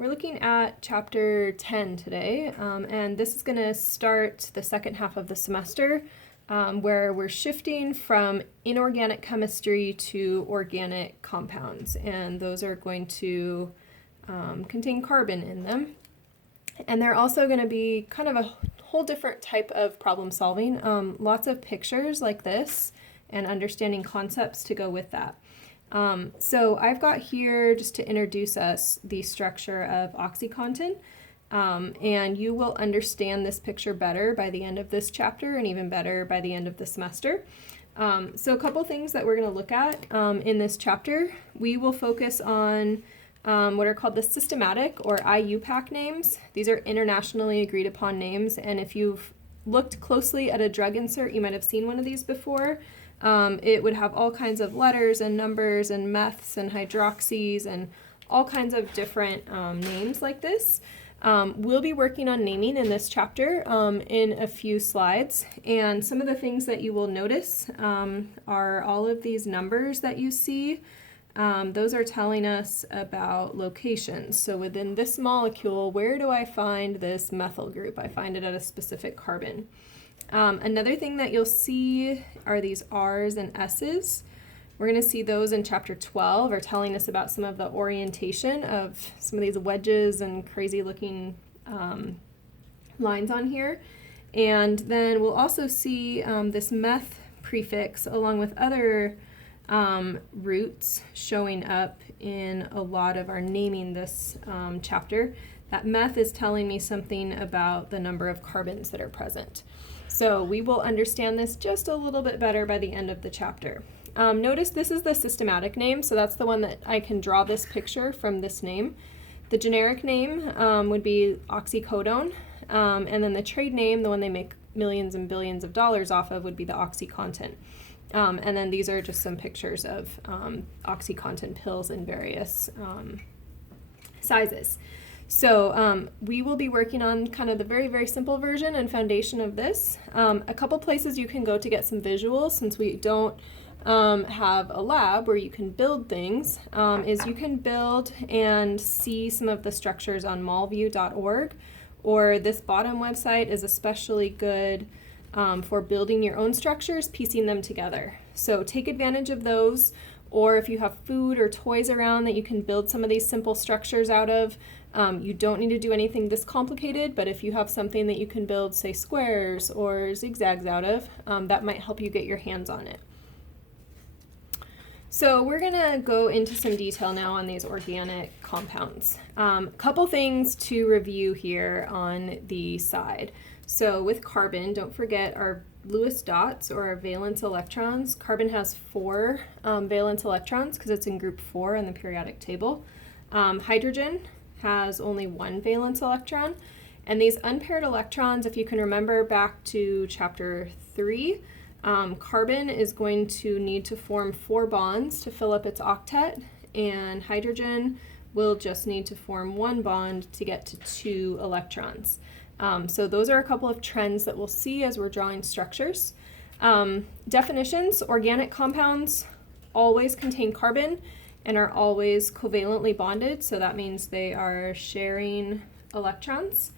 We're looking at chapter 10 today, and this is going to start the second half of the semester, where we're shifting from inorganic chemistry to organic compounds, and those are going to contain carbon in them. And they're also going to be kind of a whole different type of problem solving, lots of pictures like this, and understanding concepts to go with that. So I've got here, just to introduce us, the structure of OxyContin, and you will understand this picture better by the end of this chapter and even better by the end of the semester. So a couple things that we're going to look at in this chapter. We will focus on what are called the systematic or IUPAC names. These are internationally agreed upon names, and if you've looked closely at a drug insert, you might have seen one of these before. It would have all kinds of letters and numbers and meths and hydroxys and all kinds of different names like this. We'll be working on naming in this chapter in a few slides, and some of the things that you will notice are all of these numbers that you see. Those are telling us about locations. So within this molecule, where do I find this methyl group? I find it at a specific carbon. Another thing that you'll see are these R's and S's. We're going to see those in chapter 12, are telling us about some of the orientation of some of these wedges and crazy looking lines on here. And then we'll also see this meth prefix along with other roots showing up in a lot of our naming this chapter. That meth is telling me something about the number of carbons that are present. So we will understand this just a little bit better by the end of the chapter. Notice this is the systematic name, so that's the one that I can draw this picture from this name. The generic name would be oxycodone, and then the trade name, the one they make millions and billions of dollars off of, would be the OxyContin. And then these are just some pictures of OxyContin pills in various sizes. So we will be working on kind of the very, very simple version and foundation of this. A couple places you can go to get some visuals, since we don't have a lab where you can build things, is you can build and see some of the structures on molview.org, or this bottom website is especially good for building your own structures, piecing them together. So take advantage of those, or if you have food or toys around that you can build some of these simple structures out of, you don't need to do anything this complicated, but if you have something that you can build, say, squares or zigzags out of, that might help you get your hands on it. So we're going to go into some detail now on these organic compounds. Couple things to review here on the side. So with carbon, don't forget our Lewis dots, or our valence electrons. Carbon has 4 valence electrons because it's in group 4 in the periodic table. Hydrogen has only 1 valence electron. And these unpaired electrons, if you can remember back to chapter 3, carbon is going to need to form 4 bonds to fill up its octet, and hydrogen will just need to form 1 bond to get to 2 electrons. So those are a couple of trends that we'll see as we're drawing structures. Definitions: organic compounds always contain carbon and are always covalently bonded, so that means they are sharing electrons.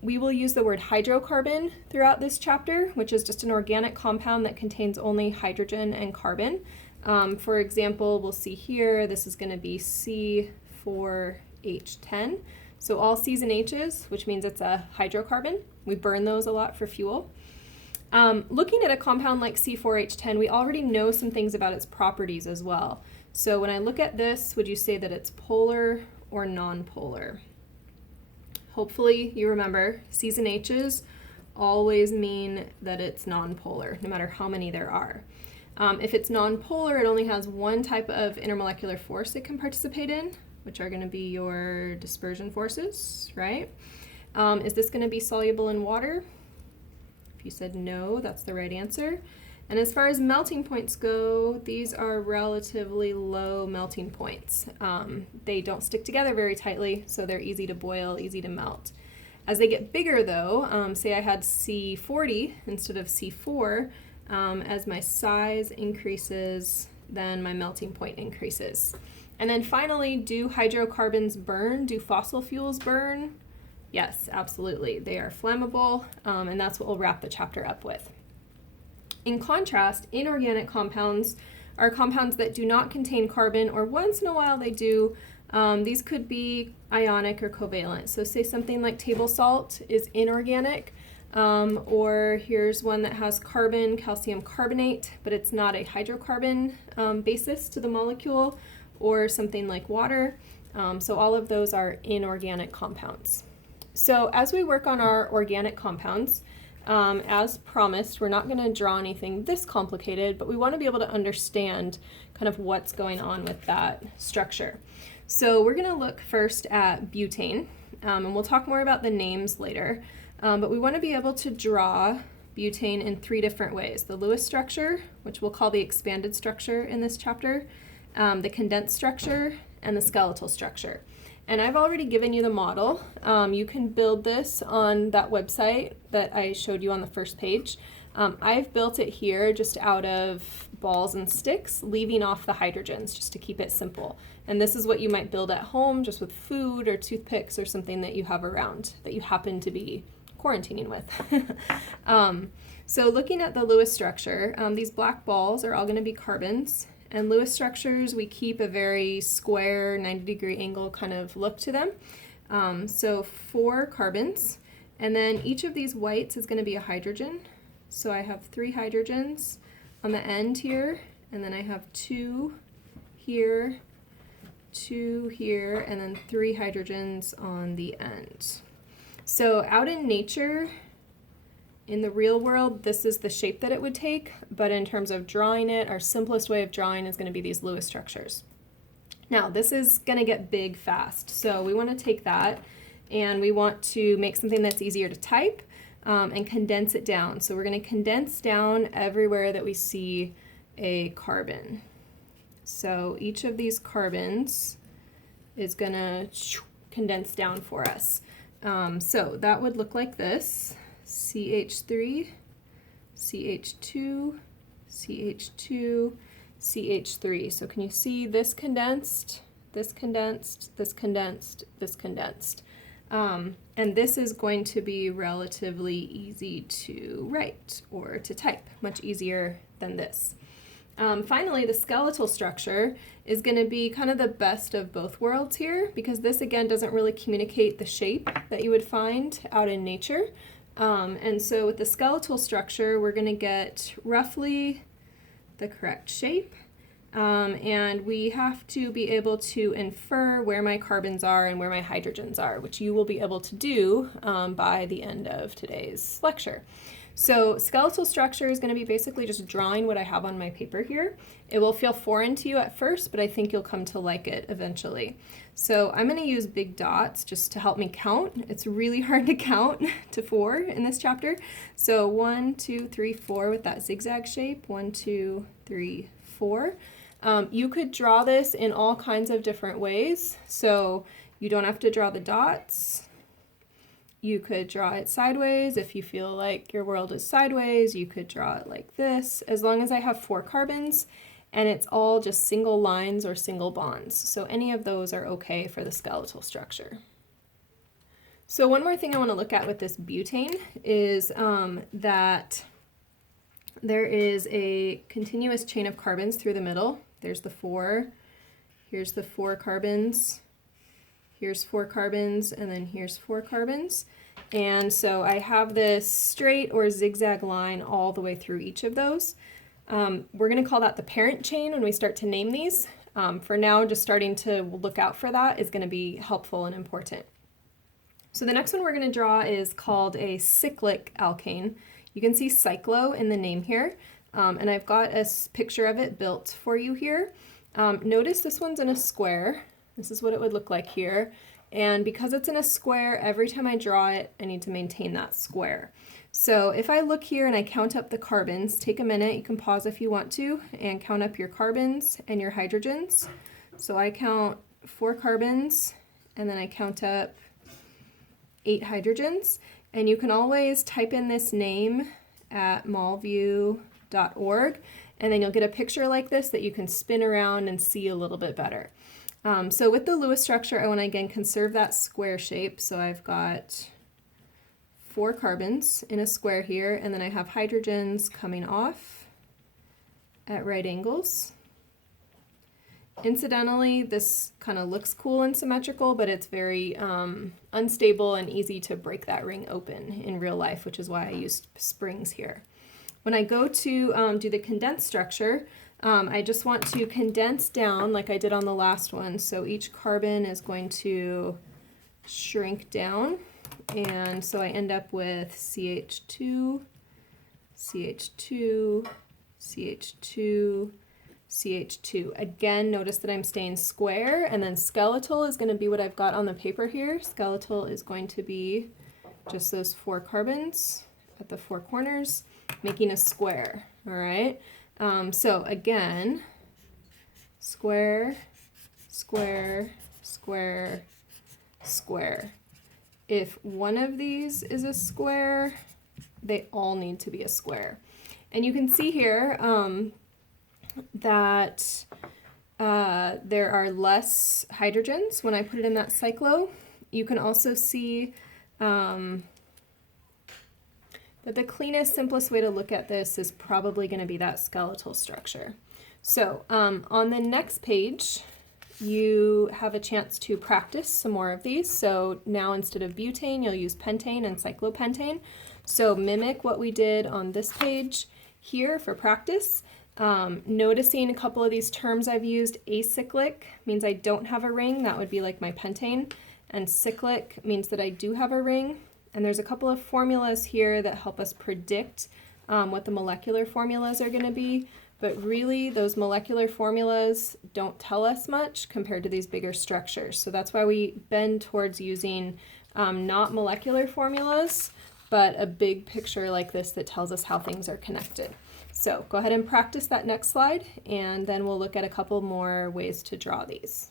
We will use the word hydrocarbon throughout this chapter, which is just an organic compound that contains only hydrogen and carbon. For example, we'll see here, this is going to be C4H10. So all C's and H's, which means it's a hydrocarbon. We burn those a lot for fuel. Looking at a compound like C4H10, we already know some things about its properties as well. So when I look at this, would you say that it's polar or non-polar? Hopefully you remember C's and H's always mean that it's non-polar, no matter how many there are. If it's non-polar, it only has one type of intermolecular force it can participate in, which are going to be your dispersion forces, right? Is this going to be soluble in water? If you said no, that's the right answer. And as far as melting points go, these are relatively low melting points. They don't stick together very tightly, so they're easy to boil, easy to melt. As they get bigger though, say I had C40 instead of C4, as my size increases, then my melting point increases. And then finally, do hydrocarbons burn? Do fossil fuels burn? Yes, absolutely. They are flammable, and that's what we'll wrap the chapter up with. In contrast, inorganic compounds are compounds that do not contain carbon, or once in a while they do. These could be ionic or covalent. So say something like table salt is inorganic, or here's one that has carbon, calcium carbonate, but it's not a hydrocarbon basis to the molecule, or something like water. So all of those are inorganic compounds. So as we work on our organic compounds, as promised, we're not going to draw anything this complicated, but we want to be able to understand kind of what's going on with that structure. So we're going to look first at butane, and we'll talk more about the names later, but we want to be able to draw butane in 3 different ways. The Lewis structure, which we'll call the expanded structure in this chapter, the condensed structure, and the skeletal structure. And I've already given you the model. You can build this on that website that I showed you on the first page. I've built it here just out of balls and sticks, leaving off the hydrogens just to keep it simple. And this is what you might build at home just with food or toothpicks or something that you have around that you happen to be quarantining with. So looking at the Lewis structure, these black balls are all going to be carbons. And Lewis structures, we keep a very square 90-degree angle kind of look to them. So 4 carbons, and then each of these whites is going to be a hydrogen. So I have 3 hydrogens on the end here, and then I have 2 here, 2 here, and then 3 hydrogens on the end. So out in nature, in the real world, this is the shape that it would take, but in terms of drawing it, our simplest way of drawing is going to be these Lewis structures. Now, this is going to get big fast, so we want to take that and we want to make something that's easier to type and condense it down. So we're going to condense down everywhere that we see a carbon. So each of these carbons is going to condense down for us. So that would look like this. CH3, CH2, CH2, CH3. So can you see this condensed, this condensed, this condensed, this condensed? And this is going to be relatively easy to write or to type, much easier than this. Finally, the skeletal structure is going to be kind of the best of both worlds here, because this again doesn't really communicate the shape that you would find out in nature. And so with the skeletal structure, we're going to get roughly the correct shape, and we have to be able to infer where my carbons are and where my hydrogens are, which you will be able to do by the end of today's lecture. So skeletal structure is going to be basically just drawing what I have on my paper here. It will feel foreign to you at first, but I think you'll come to like it eventually. So I'm going to use big dots just to help me count. It's really hard to count to 4 in this chapter. So 1, 2, 3, 4 with that zigzag shape. 1, 2, 3, 4. You could draw this in all kinds of different ways. So you don't have to draw the dots. You could draw it sideways. If you feel like your world is sideways, you could draw it like this, as long as I have 4 carbons and it's all just single lines or single bonds. So any of those are okay for the skeletal structure. So one more thing I want to look at with this butane is that there is a continuous chain of carbons through the middle. There's the 4, here's the 4 carbons, here's 4 carbons, and then here's 4 carbons. And so I have this straight or zigzag line all the way through each of those. We're going to call that the parent chain when we start to name these. For now, just starting to look out for that is going to be helpful and important. So the next one we're going to draw is called a cyclic alkane. You can see cyclo in the name here, and I've got a picture of it built for you here. Notice this one's in a square. This is what it would look like here. And because it's in a square, every time I draw it, I need to maintain that square. So if I look here and I count up the carbons, take a minute, you can pause if you want to, and count up your carbons and your hydrogens. So I count 4 carbons, and then I count up 8 hydrogens. And you can always type in this name at molview.org, and then you'll get a picture like this that you can spin around and see a little bit better. So with the Lewis structure, I want to again conserve that square shape. So I've got 4 carbons in a square here, and then I have hydrogens coming off at right angles. Incidentally, this kind of looks cool and symmetrical, but it's very unstable and easy to break that ring open in real life, which is why I used springs here. When I go to do the condensed structure, I just want to condense down like I did on the last one. So each carbon is going to shrink down, and so I end up with CH2, CH2, CH2, CH2. Again, notice that I'm staying square, and then skeletal is going to be what I've got on the paper here. Skeletal is going to be just those 4 carbons at the 4 corners, making a square, all right? So again, square, square, square, square. If one of these is a square, they all need to be a square. And you can see here that there are less hydrogens when I put it in that cyclo. You can also see that the cleanest, simplest way to look at this is probably going to be that skeletal structure. So on the next page, you have a chance to practice some more of these. So now instead of butane, you'll use pentane and cyclopentane. So mimic what we did on this page here for practice. Noticing a couple of these terms I've used. Acyclic means I don't have a ring. That would be like my pentane. And cyclic means that I do have a ring. And there's a couple of formulas here that help us predict what the molecular formulas are going to be. But really, those molecular formulas don't tell us much compared to these bigger structures. So that's why we bend towards using not molecular formulas, but a big picture like this that tells us how things are connected. So go ahead and practice that next slide, and then we'll look at a couple more ways to draw these.